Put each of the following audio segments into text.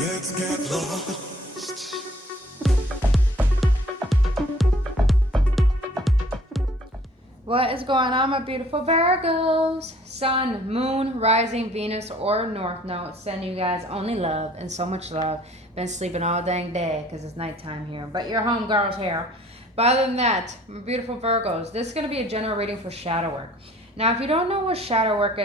Let's get lost. What is going on, my beautiful Virgos? Sun, moon, rising, Venus, or North Node. Send you guys only love and so much love. Been sleeping all dang day because it's nighttime here. But your home girl's here. But other than that, my beautiful Virgos, this is going to be a general reading for shadow work. Now, if you don't know what shadow work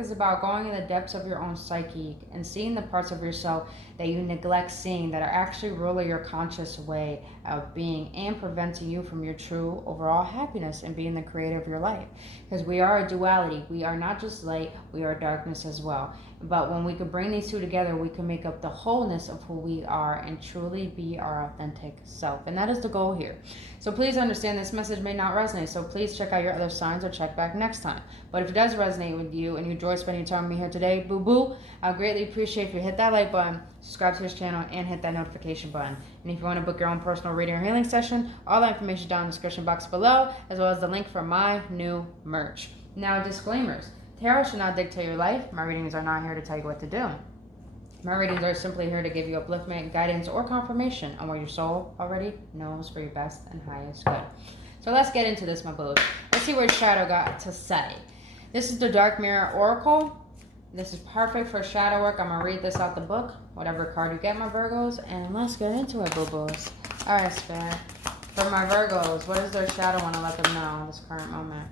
is about going in the depths of your own psyche and seeing the parts of yourself that you neglect seeing that are actually ruling your conscious way of being and preventing you from your true overall happiness and being the creator of your life. Because we are a duality. We are not just light, we are darkness as well. But when we can bring these two together, we can make up the wholeness of who we are and truly be our authentic self. And that is the goal here. So please understand this message may not resonate. So please check out your other signs or check back next time. But if it does resonate with you and you enjoy spending time with me here today, boo-boo, I'd greatly appreciate if you hit that like button, subscribe to this channel, and hit that notification button. And if you want to book your own personal reading or healing session, all that information down in the description box below, as well as the link for my new merch. Now, disclaimers. Tarot should not dictate your life. My readings are not here to tell you what to do. My readings are simply here to give you upliftment, guidance, or confirmation on what your soul already knows for your best and highest good. So let's get into this, my boo. Let's see what Shadow got to say. This is the Dark Mirror Oracle. This is perfect for shadow work. I'm going to read this out the book, whatever card you get, my Virgos, and let's get into it, boo-boos. All right, Spirit. For my Virgos, what does their shadow want to let them know in this current moment?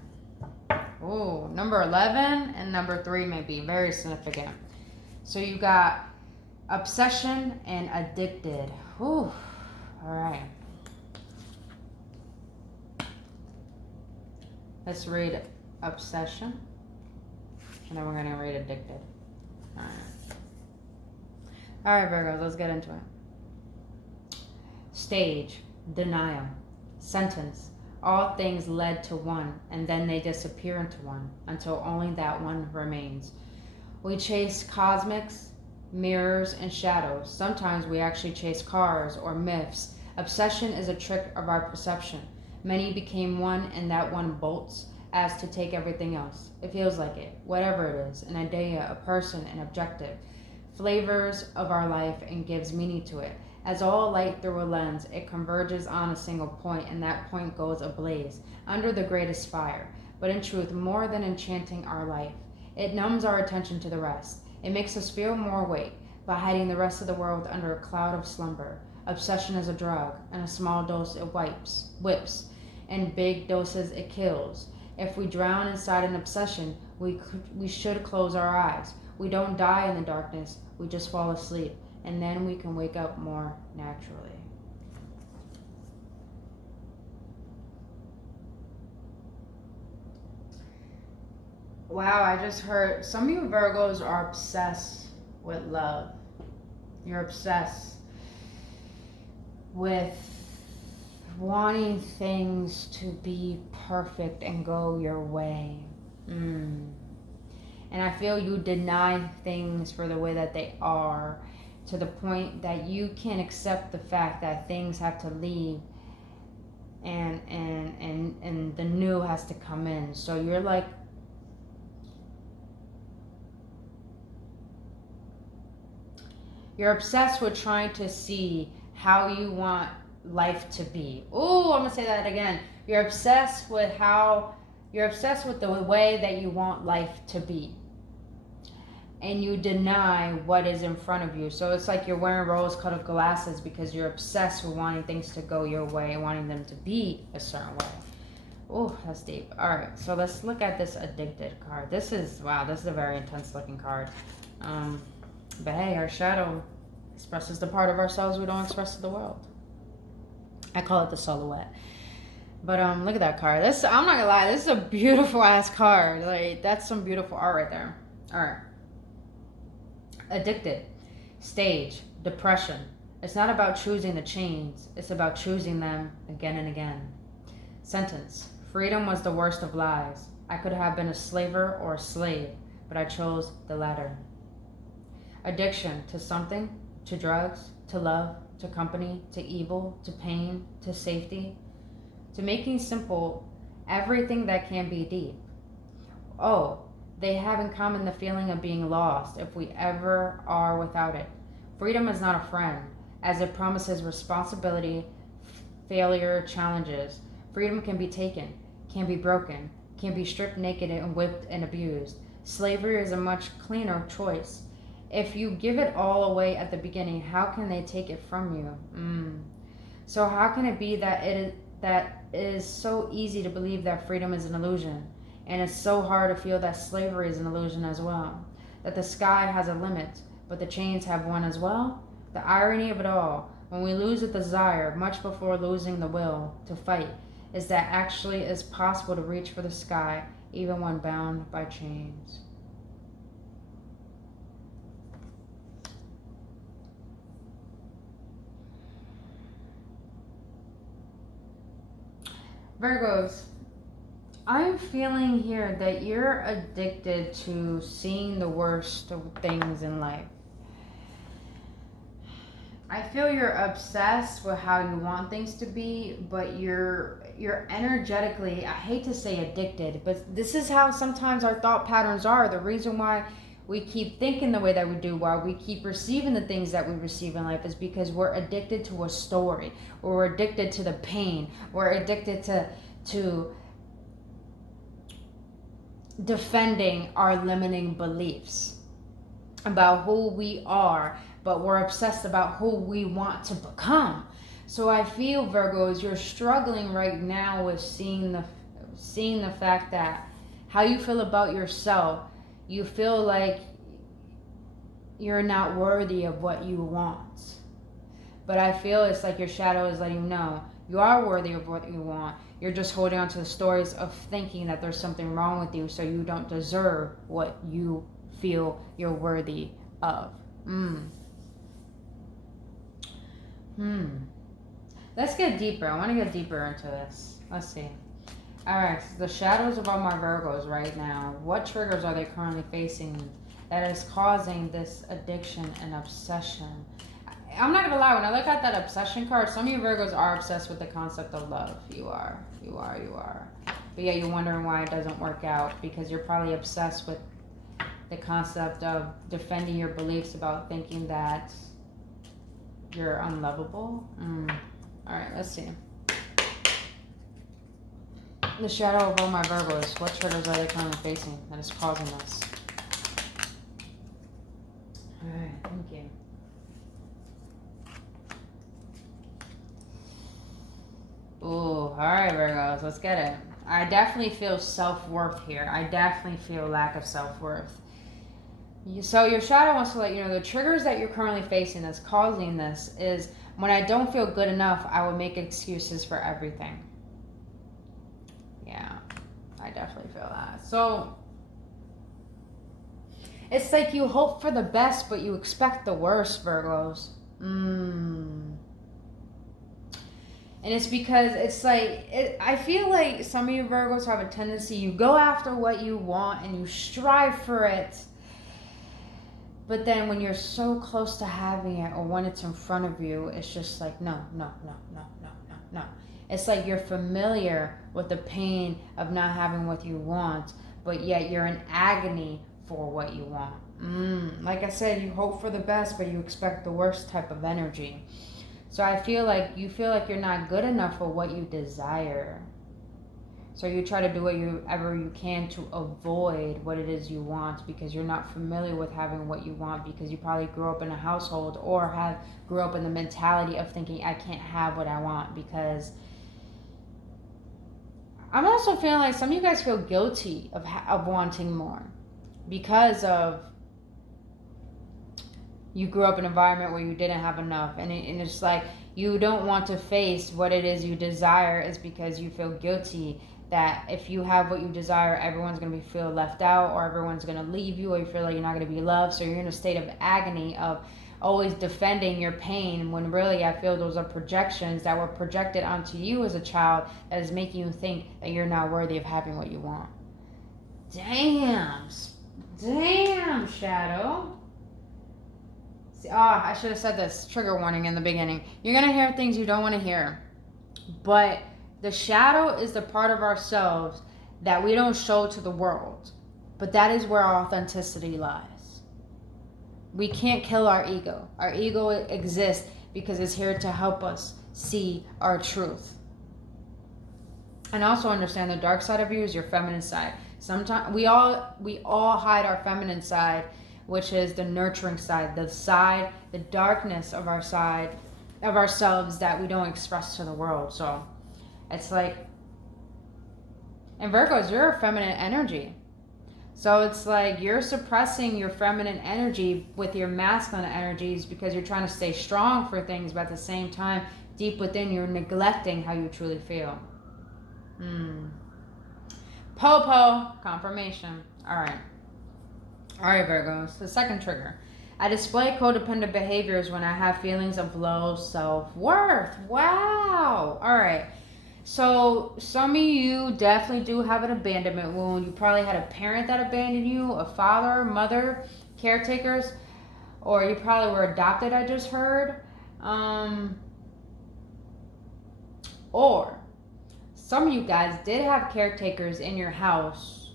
Ooh, number 11 and number 3 may be very significant. So you got obsession and addicted. Ooh, all right. Let's read obsession, and then we're going to read addicted. All right. All right, Virgos, let's get into it. Stage, denial, sentence. All things led to one, and then they disappear into one, until only that one remains. We chase cosmics, mirrors, and shadows. Sometimes we actually chase cars or myths. Obsession is a trick of our perception. Many became one, and that one bolts as to take everything else. It feels like it, whatever it is, an idea, a person, an objective, flavors of our life and gives meaning to it. As all light through a lens, it converges on a single point, and that point goes ablaze, under the greatest fire. But in truth, more than enchanting our life, it numbs our attention to the rest. It makes us feel more awake, by hiding the rest of the world under a cloud of slumber. Obsession is a drug, and a small dose it whips, and big doses it kills. If we drown inside an obsession, we should close our eyes. We don't die in the darkness, we just fall asleep. And then we can wake up more naturally. Wow, I just heard some of you Virgos are obsessed with love. You're obsessed with wanting things to be perfect and go your way. And I feel you deny things for the way that they are, to the point that you can't accept the fact that things have to leave and the new has to come in. So you're like, you're obsessed with trying to see how you want life to be. Ooh, I'm gonna say that again. You're obsessed with the way that you want life to be. And you deny what is in front of you. So it's like you're wearing rose-colored glasses because you're obsessed with wanting things to go your way and wanting them to be a certain way. Oh, that's deep. All right, so let's look at this addicted card. This is a very intense looking card. But hey, our shadow expresses the part of ourselves we don't express to the world. I call it the silhouette. But look at that card. I'm not gonna lie, this is a beautiful ass card. Like, that's some beautiful art right there. All right. Addicted. Stage. Depression. It's not about choosing the chains. It's about choosing them again and again. Sentence. Freedom was the worst of lies. I could have been a slaver or a slave, but I chose the latter. Addiction to something, to drugs, to love, to company, to evil, to pain, to safety, to making simple everything that can be deep. Oh, they have in common the feeling of being lost if we ever are without it. Freedom is not a friend, as it promises responsibility, failure, challenges. Freedom can be taken, can be broken, can be stripped naked and whipped and abused. Slavery is a much cleaner choice. If you give it all away at the beginning, how can they take it from you? So how can it be that it is so easy to believe that freedom is an illusion, and it's so hard to feel that slavery is an illusion as well? That the sky has a limit, but the chains have one as well? The irony of it all, when we lose a desire much before losing the will to fight, is that actually it's possible to reach for the sky even when bound by chains. Virgos, I'm feeling here that you're addicted to seeing the worst of things in life. I feel you're obsessed with how you want things to be, but you're energetically, I hate to say addicted, but this is how sometimes our thought patterns are. The reason why we keep thinking the way that we do, why we keep receiving the things that we receive in life, is because we're addicted to a story, or we're addicted to the pain, we're addicted to defending our limiting beliefs about who we are, but we're obsessed about who we want to become. So I feel, Virgos, you're struggling right now with seeing the fact that how you feel about yourself, you feel like you're not worthy of what you want. But I feel it's like your shadow is letting you know you are worthy of what you want. You're just holding on to the stories of thinking that there's something wrong with you, so you don't deserve what you feel you're worthy of. Let's get deeper. I want to get deeper into this. Let's see. Alright, so the shadows of all my Virgos right now. What triggers are they currently facing that is causing this addiction and obsession? I'm not going to lie, when I look at that obsession card, some of you Virgos are obsessed with the concept of love. You are. But yeah, you're wondering why it doesn't work out, because you're probably obsessed with the concept of defending your beliefs about thinking that you're unlovable. Alright, let's see. The shadow of all my Virgos. What triggers are they currently facing that is causing this? Alright, thank you. Ooh, alright, Virgos, let's get it. I definitely feel self-worth here. I definitely feel lack of self-worth. So your shadow wants to let you know the triggers that you're currently facing that's causing this is when I don't feel good enough, I will make excuses for everything. Yeah, I definitely feel that. So it's like you hope for the best, but you expect the worst, Virgos. And it's because it's like, I feel like some of you Virgos have a tendency, you go after what you want and you strive for it. But then when you're so close to having it, or when it's in front of you, it's just like, no. It's like you're familiar with the pain of not having what you want, but yet you're in agony for what you want. Like I said, you hope for the best, but you expect the worst type of energy. So I feel like you feel like you're not good enough for what you desire. So you try to do whatever you can to avoid what it is you want, because you're not familiar with having what you want, because you probably grew up in a household or grew up in the mentality of thinking I can't have what I want. Because I'm also feeling like some of you guys feel guilty of wanting more, because of you grew up in an environment where you didn't have enough, and it's like you don't want to face what it is you desire, is because you feel guilty that if you have what you desire, everyone's going to feel left out, or everyone's going to leave you, or you feel like you're not going to be loved. So you're in a state of agony of always defending your pain, when really I feel those are projections that were projected onto you as a child that is making you think that you're not worthy of having what you want. Damn, shadow. I should have said this trigger warning in the beginning. You're going to hear things you don't want to hear, but the shadow is the part of ourselves that we don't show to the world, but that is where our authenticity lies. We can't kill our ego. Our ego exists because it's here to help us see our truth. And also understand the dark side of you is your feminine side. Sometimes we all hide our feminine side, which is the nurturing side, the darkness of our side, of ourselves that we don't express to the world. So it's like, and Virgos, you're a feminine energy. So it's like you're suppressing your feminine energy with your masculine energies because you're trying to stay strong for things, but at the same time, deep within, you're neglecting how you truly feel. Popo, confirmation. All right, Virgos. The second trigger. I display codependent behaviors when I have feelings of low self-worth. Wow. All right. So some of you definitely do have an abandonment wound. You probably had a parent that abandoned you, a father, mother, caretakers, or you probably were adopted, I just heard. Or some of you guys did have caretakers in your house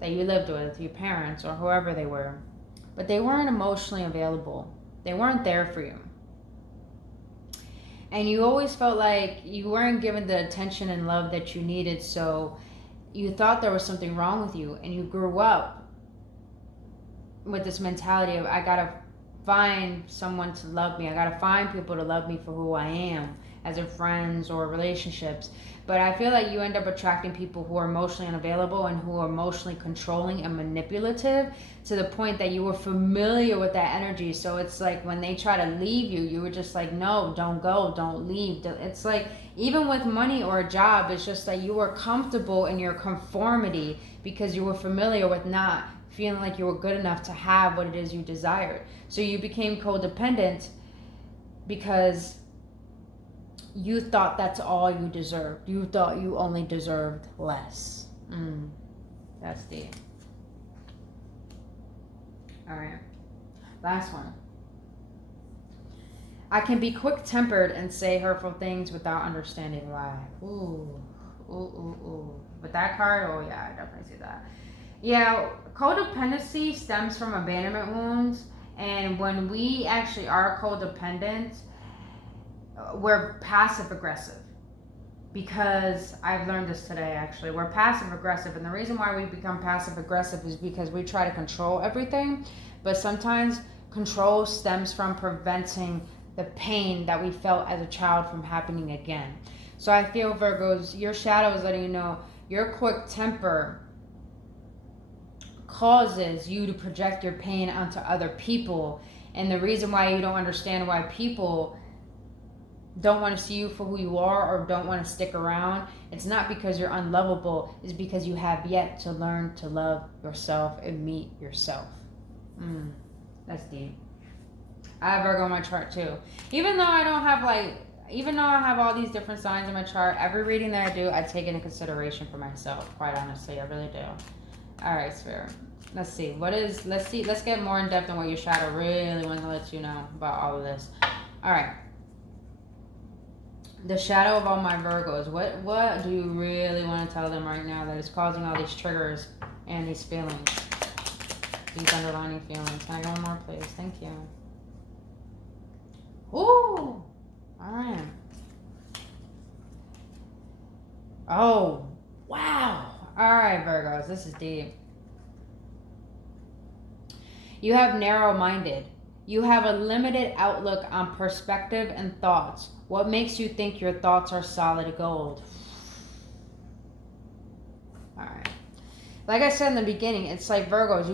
that you lived with, your parents or whoever they were, but they weren't emotionally available. They weren't there for you. And you always felt like you weren't given the attention and love that you needed, so you thought there was something wrong with you, and you grew up with this mentality of, I gotta find someone to love me. I gotta find people to love me for who I am, as in friends or relationships. But I feel like you end up attracting people who are emotionally unavailable and who are emotionally controlling and manipulative to the point that you were familiar with that energy. So it's like when they try to leave you, you were just like, no, don't go, don't leave. It's like even with money or a job, it's just that you were comfortable in your conformity because you were familiar with not feeling like you were good enough to have what it is you desired. So you became codependent because you thought that's all you deserved. You thought you only deserved less. That's deep. All right. Last one. I can be quick-tempered and say hurtful things without understanding why. Ooh. With that card, oh yeah, I definitely see that. Yeah, codependency stems from abandonment wounds. And when we actually are codependent, we're passive aggressive, because I've learned this today actually. We're passive aggressive, and the reason why we become passive aggressive is because we try to control everything, but sometimes control stems from preventing the pain that we felt as a child from happening again. So I feel, Virgos, your shadow is letting you know your quick temper causes you to project your pain onto other people, and the reason why you don't understand why people don't want to see you for who you are or don't want to stick around, it's not because you're unlovable, it's because you have yet to learn to love yourself and meet yourself. That's deep. I have Virgo in my chart too. Even though I have all these different signs in my chart, every reading that I do, I take into consideration for myself, quite honestly. I really do. All right, Spirit. Let's get more in depth on what your shadow really wants to let you know about all of this. All right. The shadow of all my Virgos. What do you really want to tell them right now that is causing all these triggers and these feelings? These underlining feelings. Can I go one more, please? Thank you. Ooh. All right. Oh, wow. All right, Virgos. This is deep. You have narrow-minded. You have a limited outlook on perspective and thoughts. What makes you think your thoughts are solid gold? All right. Like I said in the beginning, it's like Virgos,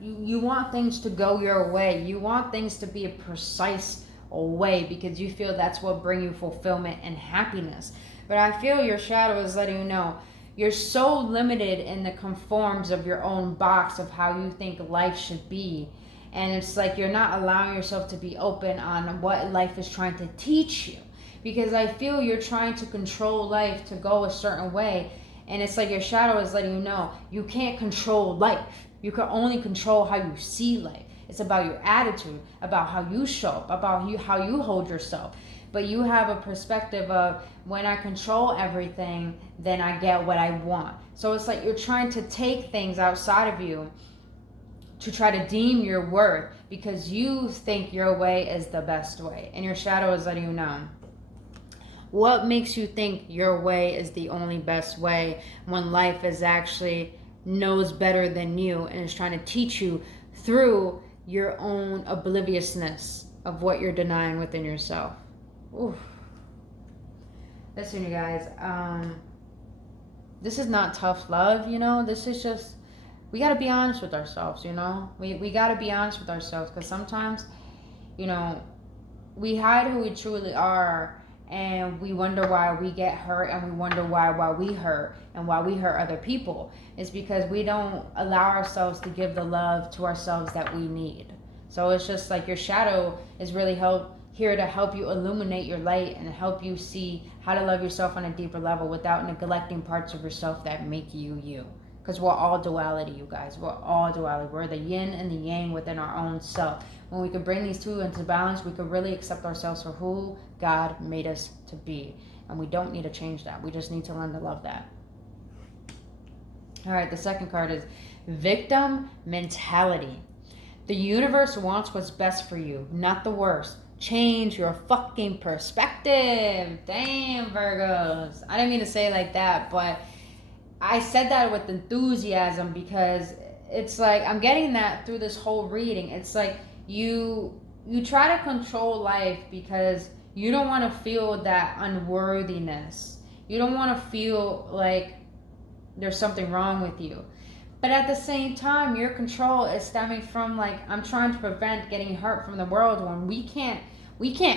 you want things to go your way. You want things to be a precise way because you feel that's what brings you fulfillment and happiness. But I feel your shadow is letting you know you're so limited in the conforms of your own box of how you think life should be. And it's like you're not allowing yourself to be open on what life is trying to teach you. Because I feel you're trying to control life to go a certain way. And it's like your shadow is letting you know you can't control life. You can only control how you see life. It's about your attitude, about how you show up, about how you hold yourself. But you have a perspective of when I control everything, then I get what I want. So it's like you're trying to take things outside of you to try to deem your worth because you think your way is the best way. And your shadow is letting you know. What makes you think your way is the only best way when life is actually knows better than you and is trying to teach you through your own obliviousness of what you're denying within yourself? Oof. Listen, you guys, this is not tough love, you know. This is just, we got to be honest with ourselves, you know. We got to be honest with ourselves because sometimes, you know, we hide who we truly are and we wonder why we get hurt and we wonder why we hurt and why we hurt other people. It's because we don't allow ourselves to give the love to ourselves that we need. So it's just like your shadow is really here to help you illuminate your light and help you see how to love yourself on a deeper level without neglecting parts of yourself that make you you. Because we're all duality, you guys. We're all duality. We're the yin and the yang within our own self. When we could bring these two into balance, we could really accept ourselves for who God made us to be. And we don't need to change that. We just need to learn to love that. All right, the second card is victim mentality. The universe wants what's best for you, not the worst. Change your fucking perspective. Damn, Virgos. I didn't mean to say it like that, but I said that with enthusiasm because it's like I'm getting that through this whole reading. It's like you try to control life because you don't want to feel that unworthiness. You don't want to feel like there's something wrong with you. But at the same time, your control is stemming from like, I'm trying to prevent getting hurt from the world when we can't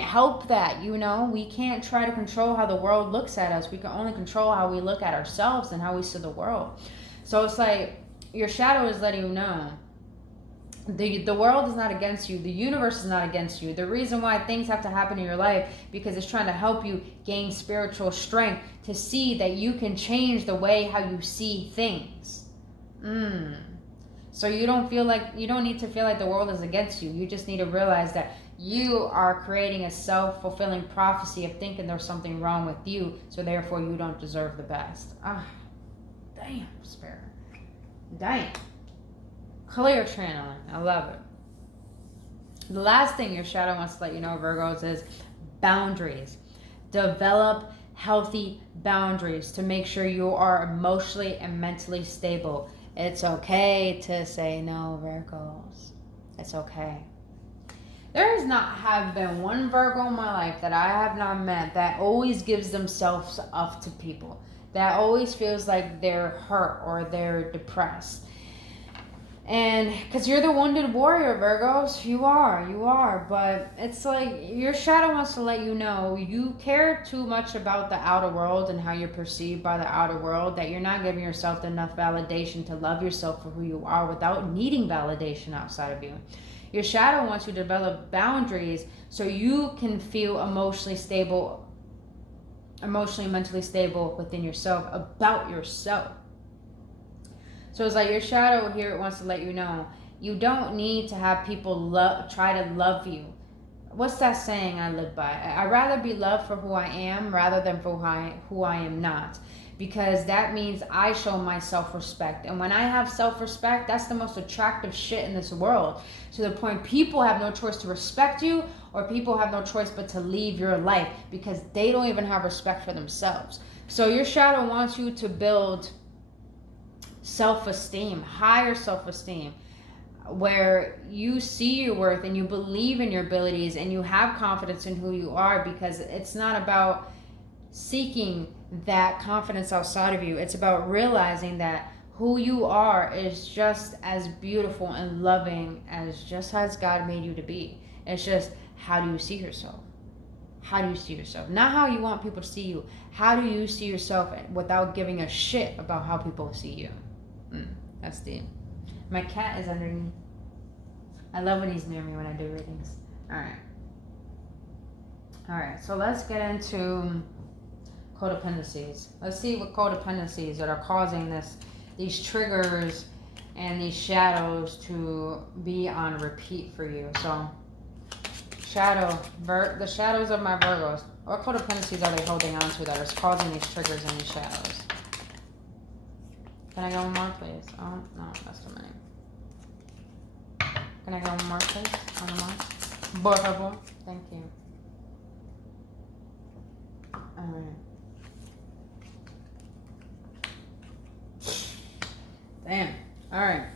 help that, you know? We can't try to control how the world looks at us. We can only control how we look at ourselves and how we see the world. So it's like your shadow is letting you know the world is not against you. The universe is not against you. The reason why things have to happen in your life because it's trying to help you gain spiritual strength to see that you can change the way how you see things. So you don't need to feel like the world is against you. You just need to realize that you are creating a self-fulfilling prophecy of thinking there's something wrong with you, so therefore you don't deserve the best. Damn, Spirit. Damn. Clear channeling. I love it. The last thing your shadow wants to let you know, Virgos, is boundaries. Develop healthy boundaries to make sure you are emotionally and mentally stable. It's okay to say no, Virgos. It's okay. There has not have been one Virgo in my life that I have not met that always gives themselves up to people. That always feels like they're hurt or they're depressed. And because you're the wounded warrior, Virgos, you are. But it's like your shadow wants to let you know you care too much about the outer world and how you're perceived by the outer world that you're not giving yourself enough validation to love yourself for who you are without needing validation outside of you. Your shadow wants you to develop boundaries so you can feel emotionally and mentally stable within yourself, about yourself. So it's like your shadow here wants to let you know you don't need to have people try to love you. What's that saying I live by? I'd rather be loved for who I am rather than for who I am not. Because that means I show my self-respect. And when I have self-respect, that's the most attractive shit in this world. To the point people have no choice to respect you, or people have no choice but to leave your life because they don't even have respect for themselves. So your shadow wants you to build self-esteem, higher self-esteem, where you see your worth and you believe in your abilities and you have confidence in who you are, because it's not about seeking that confidence outside of you. It's about realizing that who you are is just as beautiful and loving as God made you to be. It's just, how do you see yourself? How do you see yourself? Not how you want people to see you. How do you see yourself without giving a shit about how people see you? That's deep. My cat is underneath. I love when he's near me when I do readings. Alright, so let's get into codependencies. Let's see what codependencies that are causing these triggers and these shadows to be on repeat for you. So, the shadows of my Virgos. What codependencies are they holding on to that is causing these triggers and these shadows? Can I go one more, please? Oh, no, that's too many. Can I get one more, please? One more. Por favor. Thank you. Alright. Damn. Alright.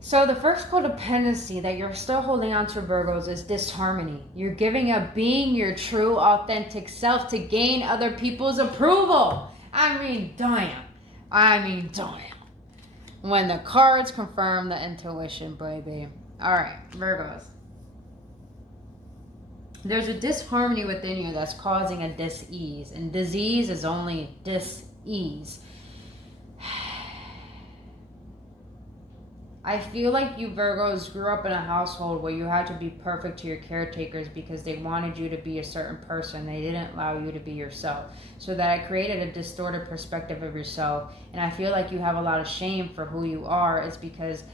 So the first codependency that you're still holding on to, Virgos, is disharmony. You're giving up being your true, authentic self to gain other people's approval. I mean, damn. When the cards confirm the intuition, baby. Alright, Virgos. There's a disharmony within you that's causing a dis-ease. And disease is only dis-ease. I feel like you Virgos grew up in a household where you had to be perfect to your caretakers because they wanted you to be a certain person. They didn't allow you to be yourself. So that it created a distorted perspective of yourself. And I feel like you have a lot of shame for who you are. It's because,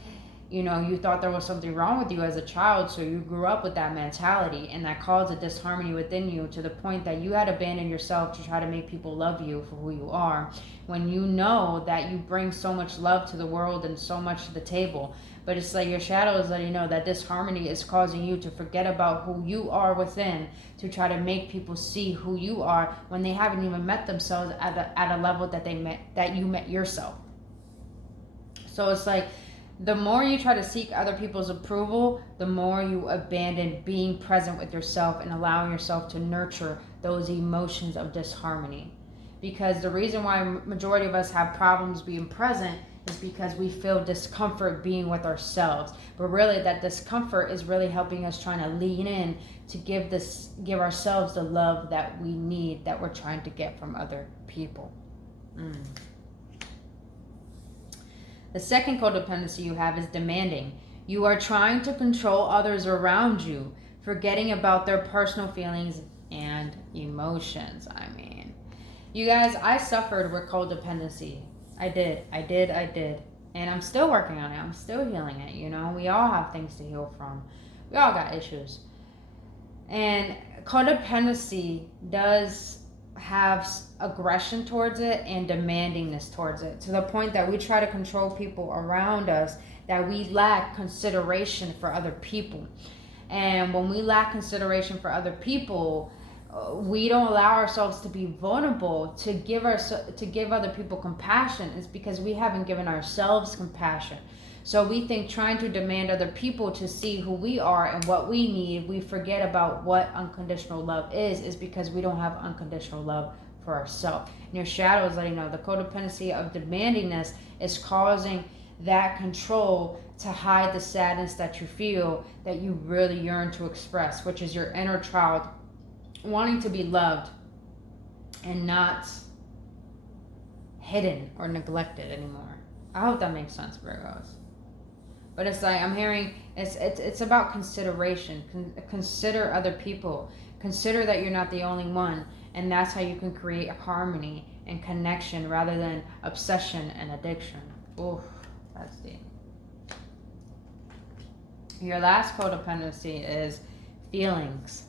you know, you thought there was something wrong with you as a child. So you grew up with that mentality. And that caused a disharmony within you to the point that you had abandoned yourself to try to make people love you for who you are. When you know that you bring so much love to the world and so much to the table. But it's like your shadow is letting you know that disharmony is causing you to forget about who you are within to try to make people see who you are when they haven't even met themselves at a level that you met yourself. So it's like the more you try to seek other people's approval, the more you abandon being present with yourself and allowing yourself to nurture those emotions of disharmony. Because the reason why majority of us have problems being present is because we feel discomfort being with ourselves. But really that discomfort is really helping us trying to lean in to give ourselves the love that we need, that we're trying to get from other people. The second codependency you have is demanding. You are trying to control others around you, forgetting about their personal feelings and emotions. I mean, you guys, I suffered with codependency. I did. And I'm still working on it. I'm still healing it, you know. We all have things to heal from. We all got issues. And codependency does have aggression towards it and demandingness towards it, to the point that we try to control people around us, that we lack consideration for other people. And when we lack consideration for other people, we don't allow ourselves to be vulnerable, to give other people compassion. It's because we haven't given ourselves compassion. So we think trying to demand other people to see who we are and what we need, we forget about what unconditional love is because we don't have unconditional love for ourselves. And your shadow is letting you know the codependency of demandingness is causing that control to hide the sadness that you feel, that you really yearn to express, which is your inner child wanting to be loved and not hidden or neglected anymore. I hope that makes sense, Virgos. But it's like I'm hearing it's about consideration. Consider other people. Consider that you're not the only one, and that's how you can create harmony and connection rather than obsession and addiction. Oof, that's deep. Your last codependency is feelings.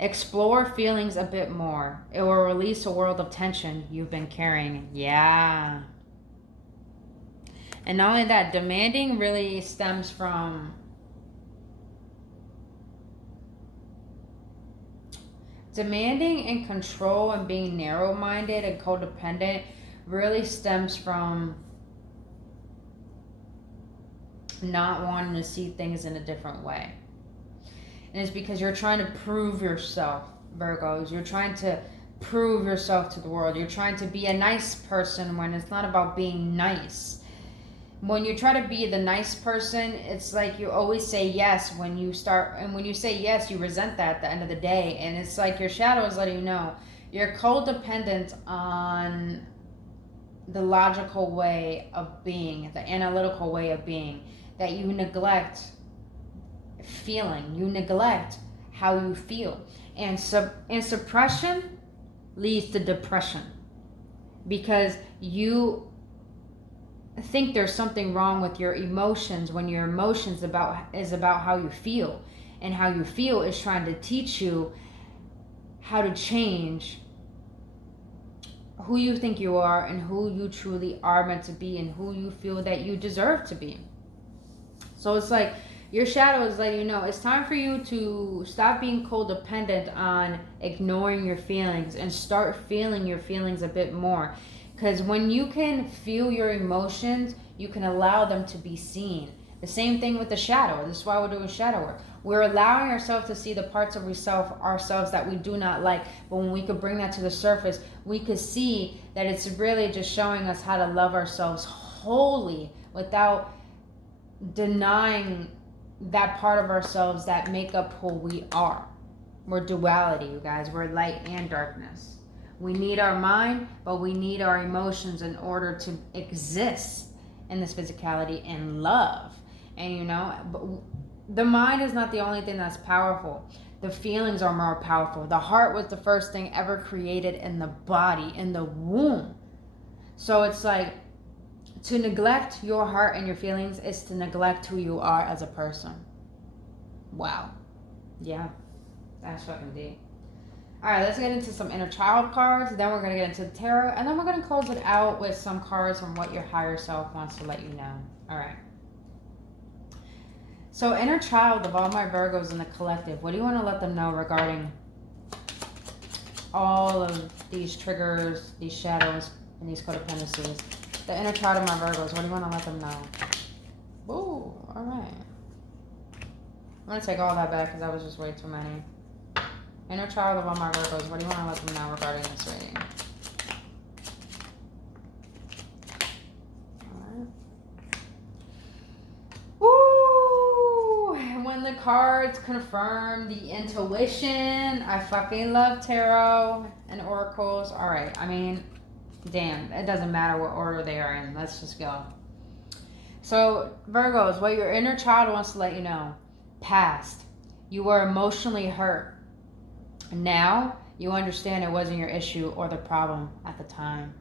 Explore feelings a bit more. It will release a world of tension you've been carrying. Yeah. And not only that, demanding really stems from demanding and control, and being narrow-minded and codependent really stems from not wanting to see things in a different way. And it's because you're trying to prove yourself, Virgos. You're trying to prove yourself to the world. You're trying to be a nice person when it's not about being nice. When you try to be the nice person, it's like you always say yes when you start. And when you say yes, you resent that at the end of the day. And it's like your shadow is letting you know you're codependent on the logical way of being, the analytical way of being, that you neglect feeling. You neglect how you feel. And suppression leads to depression, because you think there's something wrong with your emotions when your emotions is about how you feel, and how you feel is trying to teach you how to change who you think you are and who you truly are meant to be and who you feel that you deserve to be. So it's like your shadow is letting you know it's time for you to stop being codependent on ignoring your feelings and start feeling your feelings a bit more. Because when you can feel your emotions, you can allow them to be seen. The same thing with the shadow. This is why we're doing shadow work. We're allowing ourselves to see the parts of ourselves that we do not like. But when we could bring that to the surface, we could see that it's really just showing us how to love ourselves wholly without denying that part of ourselves that make up who we are. We're duality, you guys. We're light and darkness. We need our mind, but we need our emotions in order to exist in this physicality and love. And you know, the mind is not the only thing that's powerful. The feelings are more powerful. The heart was the first thing ever created in the body, in the womb. So it's like, to neglect your heart and your feelings is to neglect who you are as a person. Wow. Yeah, that's fucking deep. All right, let's get into some inner child cards. Then we're going to get into the tarot. And then we're going to close it out with some cards from what your higher self wants to let you know. All right. So inner child of all my Virgos in the collective, what do you want to let them know regarding all of these triggers, these shadows, and these codependencies? The inner child of my Virgos, what do you want to let them know? Ooh, all right. I'm going to take all that back because that was just way too many. Inner child of all my Virgos, what do you want to let them know regarding this reading? All right. Woo! When the cards confirm the intuition, I fucking love tarot and oracles. All right, I mean, damn, it doesn't matter what order they are in. Let's just go. So, Virgos, what your inner child wants to let you know. Past. You were emotionally hurt. Now, you understand it wasn't your issue or the problem at the time.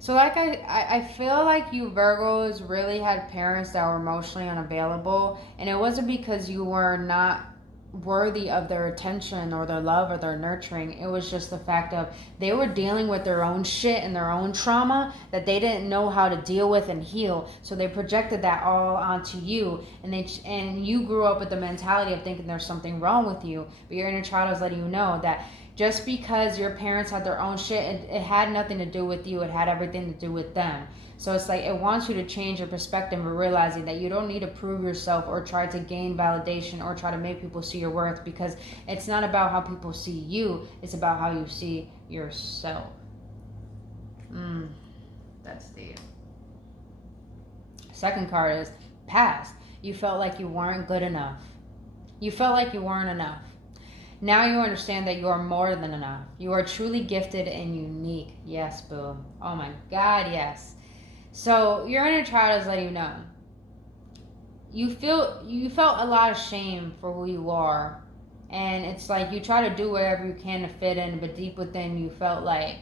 So, like, I feel like you Virgos really had parents that were emotionally unavailable. And it wasn't because you were not worthy of their attention or their love or their nurturing. It was just the fact of they were dealing with their own shit and their own trauma that they didn't know how to deal with and heal, so they projected that all onto you, and you grew up with the mentality of thinking there's something wrong with you. But your inner child is letting you know that just because your parents had their own shit, it had nothing to do with you. It had everything to do with them. So it's like it wants you to change your perspective of realizing that you don't need to prove yourself or try to gain validation or try to make people see your worth, because it's not about how people see you. It's about how you see yourself. That's deep. Second card is past. You felt like you weren't good enough. You felt like you weren't enough. Now you understand that you are more than enough. You are truly gifted and unique. Yes, boo. Oh my God, yes. So your inner child is letting you know. You felt a lot of shame for who you are. And it's like you try to do whatever you can to fit in, but deep within you felt like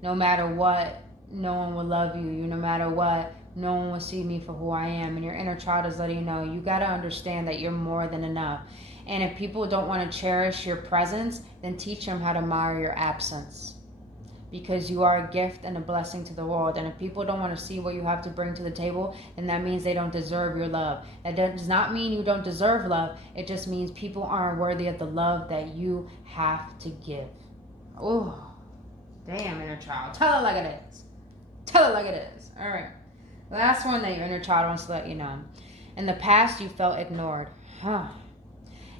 no matter what, no one will love you. No matter what, no one will see me for who I am. And your inner child is letting you know you got to understand that you're more than enough. And if people don't want to cherish your presence, then teach them how to admire your absence. Because you are a gift and a blessing to the world. And if people don't want to see what you have to bring to the table, then that means they don't deserve your love. That does not mean you don't deserve love. It just means people aren't worthy of the love that you have to give. Oh, damn, inner child. Tell it like it is. Tell it like it is. All right. Last one that your inner child wants to let you know. In the past, you felt ignored.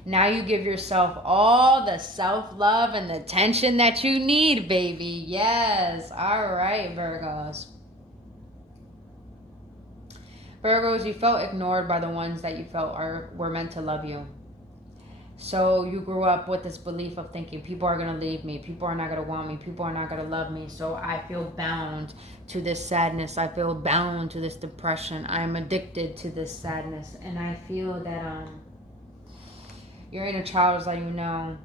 Now you give yourself all the self-love and the attention that you need, baby. Yes. All right, Virgos. Virgos, you felt ignored by the ones that you felt were meant to love you. So you grew up with this belief of thinking people are going to leave me. People are not going to want me. People are not going to love me. So I feel bound to this sadness. I feel bound to this depression. I'm addicted to this sadness. And I feel that your inner child is letting you know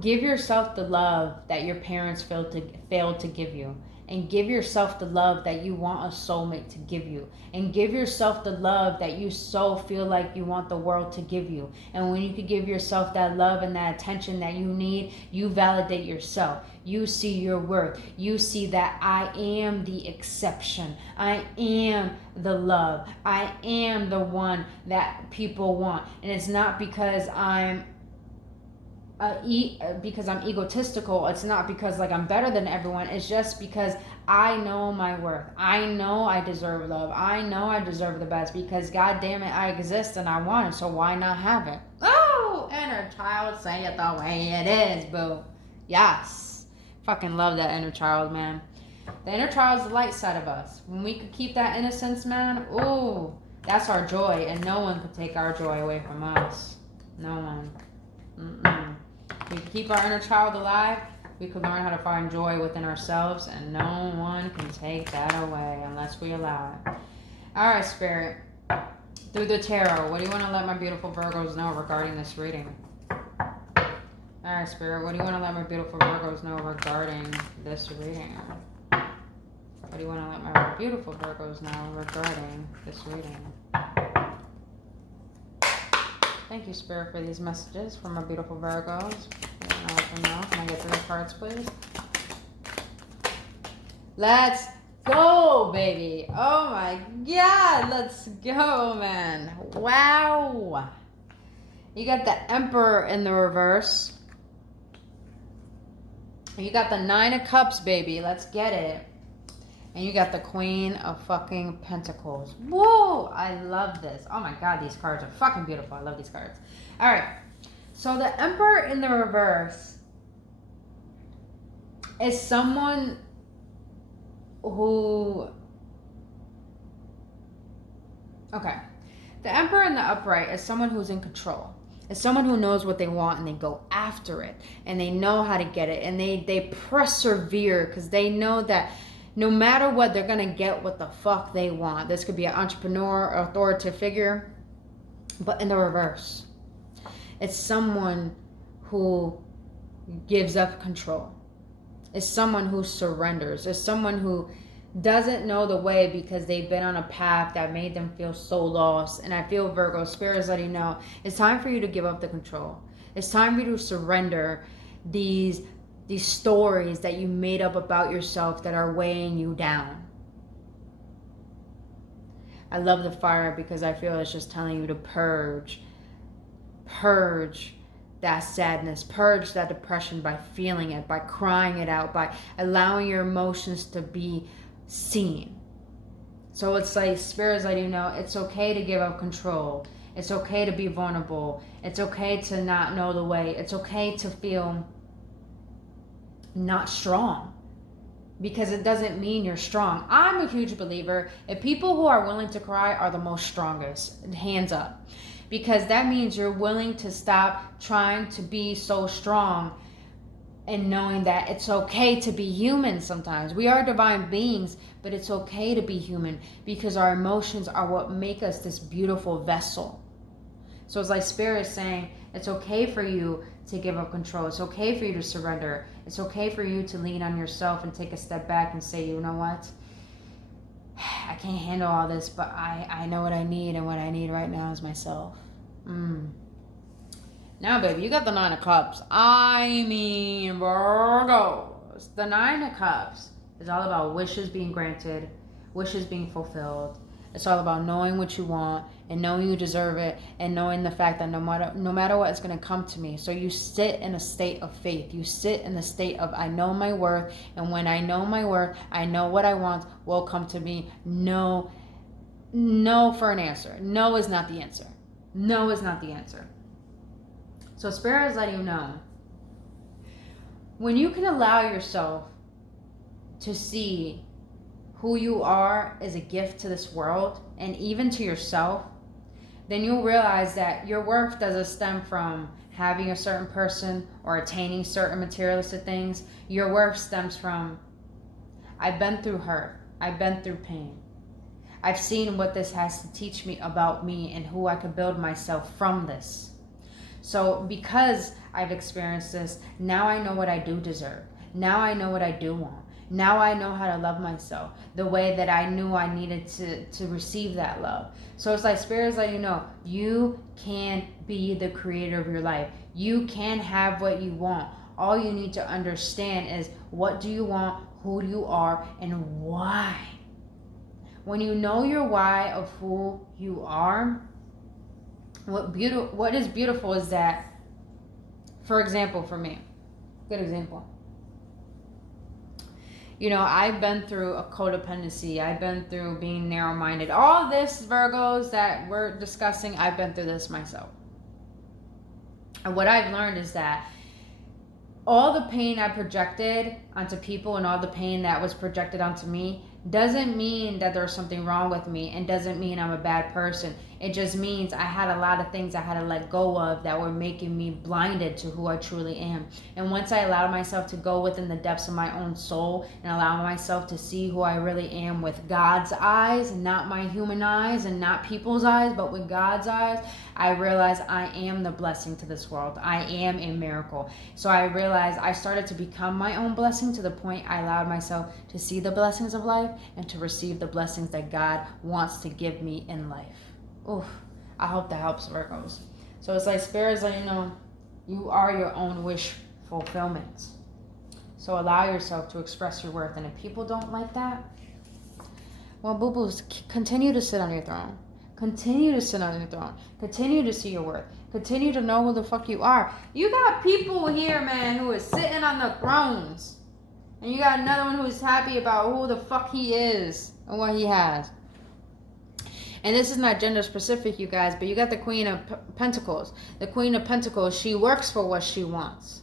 Give yourself the love that your parents failed to give you. And give yourself the love that you want a soulmate to give you. And give yourself the love that you so feel like you want the world to give you. And when you could give yourself that love and that attention that you need, you validate yourself. You see your worth. You see that I am the exception. I am the love. I am the one that people want. And it's not because I'm egotistical. It's not because like I'm better than everyone. It's just because I know my worth. I know I deserve love. I know I deserve the best because God damn it, I exist and I want it. So why not have it? Oh, inner child, say it the way it is, boo. Yes. Fucking love that inner child, man. The inner child is the light side of us. When we could keep that innocence, man, ooh, that's our joy, and no one could take our joy away from us. No one. We can keep our inner child alive. We can learn how to find joy within ourselves, and no one can take that away unless we allow it. All right, Spirit. Through the tarot, what do you want to let my beautiful Virgos know regarding this reading? All right, Spirit. What do you want to let my beautiful Virgos know regarding this reading? What do you want to let my beautiful Virgos know regarding this reading? Thank you, Spirit, for these messages from my beautiful Virgos. Can I get 3 cards, please? Let's go, baby. Oh, my God. Let's go, man. Wow. You got the Emperor in the reverse. You got the 9 of Cups, baby. Let's get it. And you got the Queen of fucking Pentacles. Whoa, I love this. Oh my God, these cards are fucking beautiful. I love these cards. All right. So the Emperor in the reverse is someone who... Okay. The Emperor in the upright is someone who's in control. It's someone who knows what they want and they go after it. And they know how to get it. And they persevere because they know that no matter what, they're going to get what the fuck they want. This could be an entrepreneur, authoritative figure. But in the reverse, it's someone who gives up control. It's someone who surrenders. It's someone who doesn't know the way because they've been on a path that made them feel so lost. And I feel, Virgo, Spirit is letting you know, it's time for you to give up the control. It's time for you to surrender these stories that you made up about yourself that are weighing you down. I love the fire because I feel it's just telling you to purge that sadness, purge that depression by feeling it, by crying it out, by allowing your emotions to be seen. So it's like Spirit's letting you know it's okay to give up control. It's okay to be vulnerable. It's okay to not know the way. It's okay to feel not strong, because it doesn't mean you're strong. I'm a huge believer if people who are willing to cry are the most strongest. Hands up. Because that means you're willing to stop trying to be so strong and knowing that it's okay to be human sometimes. We are divine beings, but it's okay to be human because our emotions are what make us this beautiful vessel. So it's like Spirit saying, it's okay for you to give up control. It's okay for you to surrender. It's okay for you to lean on yourself and take a step back and say, you know what? I can't handle all this, but I know what I need, and what I need right now is myself. Now, baby, you got the 9 of Cups. I mean, Virgos. The 9 of Cups is all about wishes being granted, wishes being fulfilled. It's all about knowing what you want and knowing you deserve it, and knowing the fact that no matter what, it's going to come to me. So you sit in a state of faith. You sit in the state of, I know my worth, and when I know my worth, I know what I want will come to me. No for an answer. No is not the answer. No is not the answer. So Spirit is letting you know, when you can allow yourself to see who you are as a gift to this world and even to yourself, then you'll realize that your worth doesn't stem from having a certain person or attaining certain materialistic things. Your worth stems from, I've been through hurt. I've been through pain. I've seen what this has to teach me about me and who I could build myself from this. So because I've experienced this, now I know what I do deserve. Now I know what I do want. Now I know how to love myself the way that I knew I needed to receive that love. So it's like Spirit is letting you know, you can be the creator of your life. You can have what you want. All you need to understand is, what do you want, who you are, and why. When you know your why of who you are, what is beautiful is that, for example, for me, good example. You know, I've been through a codependency. I've been through being narrow-minded. All this, Virgos, that we're discussing, I've been through this myself. And what I've learned is that all the pain I projected onto people and all the pain that was projected onto me doesn't mean that there's something wrong with me, and doesn't mean I'm a bad person. It just means I had a lot of things I had to let go of that were making me blinded to who I truly am. And once I allowed myself to go within the depths of my own soul and allow myself to see who I really am with God's eyes, not my human eyes and not people's eyes, but with God's eyes, I realized I am the blessing to this world. I am a miracle. So I realized I started to become my own blessing, to the point I allowed myself to see the blessings of life and to receive the blessings that God wants to give me in life. Oof, I hope that helps, Virgos. So it's like Spirit is letting you know, you are your own wish fulfillment. So allow yourself to express your worth. And if people don't like that, well, boo-boos, continue to sit on your throne. Continue to sit on your throne. Continue to see your worth. Continue to know who the fuck you are. You got people here, man, who is sitting on the thrones. And you got another one who's happy about who the fuck he is and what he has. And this is not gender specific, you guys, but you got the Queen of Pentacles. The Queen of Pentacles, she works for what she wants.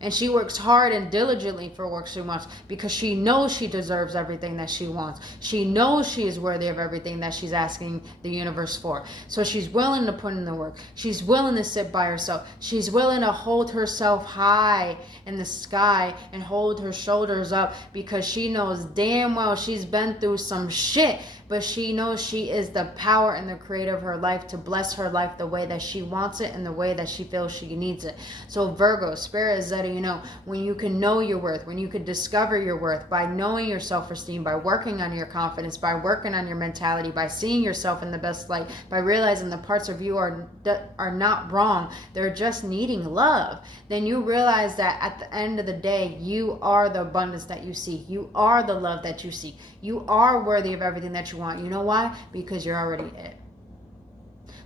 And she works hard and diligently for what she wants, because she knows she deserves everything that she wants. She knows she is worthy of everything that she's asking the universe for. So she's willing to put in the work. She's willing to sit by herself. She's willing to hold herself high in the sky and hold her shoulders up, because she knows damn well she's been through some shit. But she knows she is the power and the creator of her life to bless her life the way that she wants it and the way that she feels she needs it. So Virgo, Spirit is letting you know, when you can know your worth, when you can discover your worth by knowing your self-esteem, by working on your confidence, by working on your mentality, by seeing yourself in the best light, by realizing the parts of you are not wrong, they're just needing love, then you realize that at the end of the day, you are the abundance that you seek. You are the love that you seek. You are worthy of everything that you want. You know why? Because you're already it.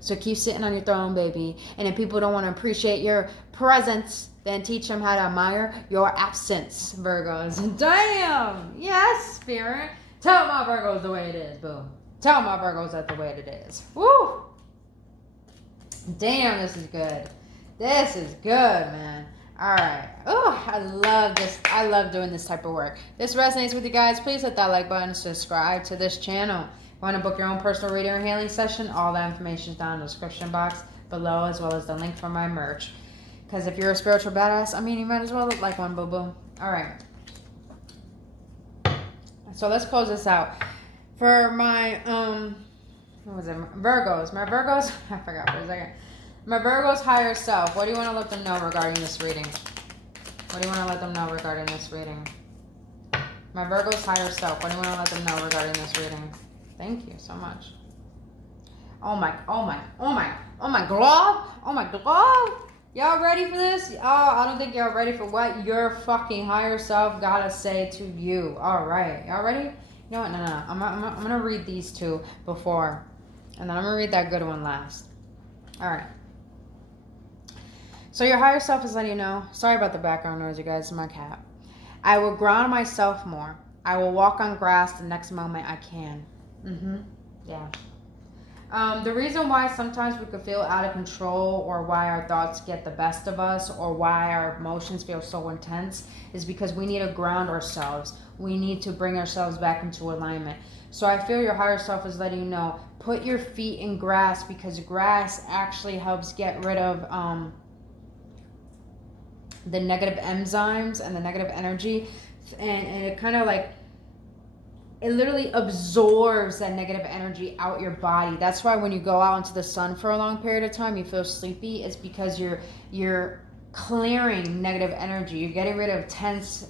So keep sitting on your throne, baby. And if people don't want to appreciate your presence, then teach them how to admire your absence, Virgos. Damn! Yes, Spirit. Tell my Virgos the way it is, boom. Tell my Virgos that the way it is. Woo! Damn, this is good. This is good, man. All right. Oh, I love this. I love doing this type of work. If this resonates with you guys, please hit that like button and subscribe to this channel. If you want to book your own personal reading or healing session, all that information is down in the description box below, as well as the link for my merch. Because if you're a spiritual badass, I mean, you might as well look like one, boo-boo. All right. So let's close this out. For my, what was it? Virgos. My Virgos, I forgot for a second. My Virgo's higher self, what do you want to let them know regarding this reading? What do you want to let them know regarding this reading? My Virgo's higher self, what do you want to let them know regarding this reading? Thank you so much. Oh my God. Oh my God. Y'all ready for this? Oh, I don't think y'all ready for what your fucking higher self gotta say to you. All right. Y'all ready? You know what? No. I'm going to read these two before, and then I'm going to read that good one last. All right. So your higher self is letting you know, sorry about the background noise, you guys, it's my cat. I will ground myself more. I will walk on grass the next moment I can. Yeah. The reason why sometimes we could feel out of control, or why our thoughts get the best of us, or why our emotions feel so intense, is because we need to ground ourselves. We need to bring ourselves back into alignment. So I feel your higher self is letting you know, put your feet in grass, because grass actually helps get rid of the negative enzymes and the negative energy, and it kind of like it literally absorbs that negative energy out your body. That's why when you go out into the sun for a long period of time, you feel sleepy. It's because you're clearing negative energy. You're getting rid of tense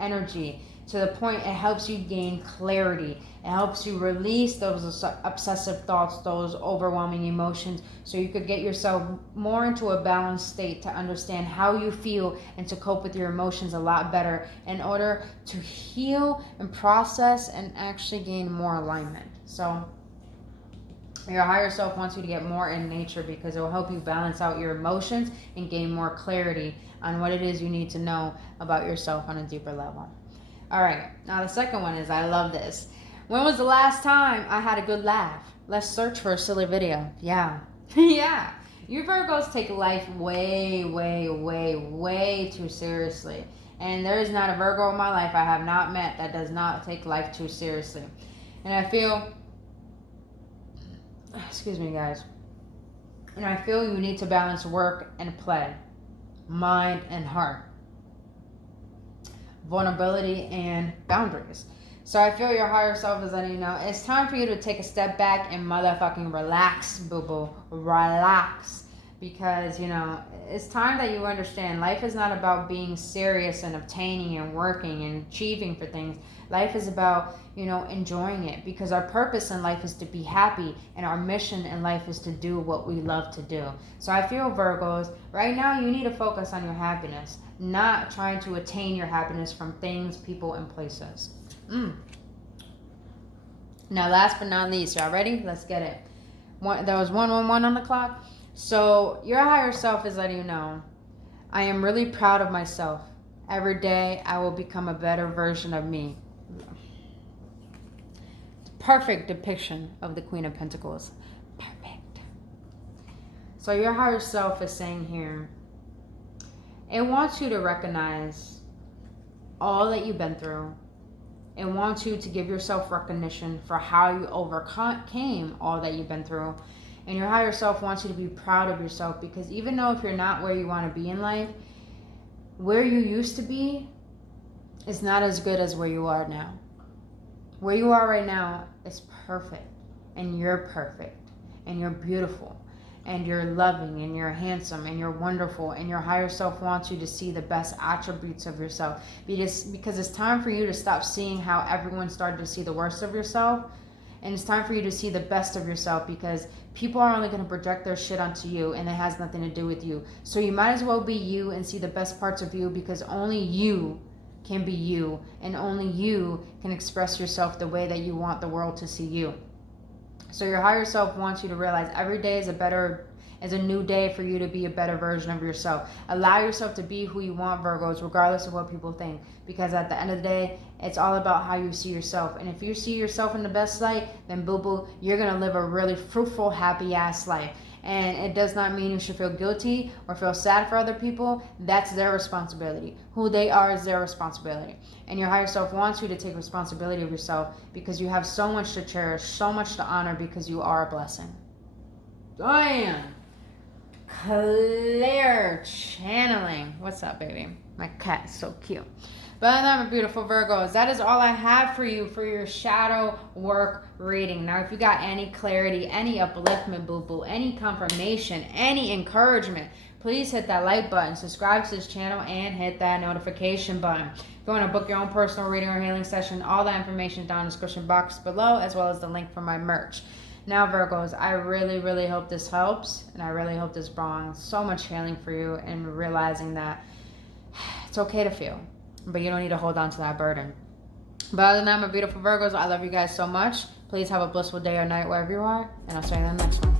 energy to the point it helps you gain clarity. It helps you release those obsessive thoughts, those overwhelming emotions, so you could get yourself more into a balanced state to understand how you feel and to cope with your emotions a lot better in order to heal and process and actually gain more alignment. So your higher self wants you to get more in nature because it will help you balance out your emotions and gain more clarity on what it is you need to know about yourself on a deeper level. All right, now the second one is, I love this. When was the last time I had a good laugh? Let's search for a silly video. Yeah. Yeah. You Virgos take life way, way, way, way too seriously. And there is not a Virgo in my life I have not met that does not take life too seriously. And I feel, excuse me guys, and I feel you need to balance work and play, mind and heart, vulnerability and boundaries. So I feel your higher self is letting you know it's time for you to take a step back and motherfucking relax, boo-boo. Relax. Because, you know, it's time that you understand life is not about being serious and obtaining and working and achieving for things. Life is about, you know, enjoying it. Because our purpose in life is to be happy. And our mission in life is to do what we love to do. So I feel, Virgos, right now you need to focus on your happiness. Not trying to attain your happiness from things, people, and places. Now, last but not least, y'all ready? Let's get it. There was 111 on the clock. So your higher self is letting you know, I am really proud of myself. Every day I will become a better version of me. Perfect depiction of the Queen of Pentacles. Perfect. So your higher self is saying here, it wants you to recognize all that you've been through. It wants you to give yourself recognition for how you overcame all that you've been through. And your higher self wants you to be proud of yourself, because even though if you're not where you want to be in life, where you used to be is not as good as where you are now. Where you are right now is perfect, and you're perfect, and you're beautiful, and you're loving, and you're handsome, and you're wonderful, and your higher self wants you to see the best attributes of yourself, because it's time for you to stop seeing how everyone started to see the worst of yourself, and it's time for you to see the best of yourself, because people are only going to project their shit onto you, and it has nothing to do with you. So you might as well be you and see the best parts of you, because only you can be you, and only you can express yourself the way that you want the world to see you. So your higher self wants you to realize every day is a new day for you to be a better version of yourself. Allow yourself to be who you want, Virgos, regardless of what people think. Because at the end of the day, it's all about how you see yourself. And if you see yourself in the best light, then boo-boo, you're going to live a really fruitful, happy-ass life. And it does not mean you should feel guilty or feel sad for other people. That's their responsibility. Who they are is their responsibility. And your higher self wants you to take responsibility of yourself, because you have so much to cherish, so much to honor, because you are a blessing. Damn. Clear channeling. What's up, baby? My cat's so cute. But I'm a beautiful Virgos. That is all I have for you for your shadow work reading. Now, if you got any clarity, any upliftment, boo-boo, any confirmation, any encouragement, please hit that like button, subscribe to this channel, and hit that notification button. If you want to book your own personal reading or healing session, all that information down in the description box below, as well as the link for my merch. Now, Virgos, I really, really hope this helps, and I really hope this brought so much healing for you, and realizing that it's okay to feel, but you don't need to hold on to that burden. But other than that, my beautiful Virgos, I love you guys so much. Please have a blissful day or night wherever you are, and I'll see you in the next one.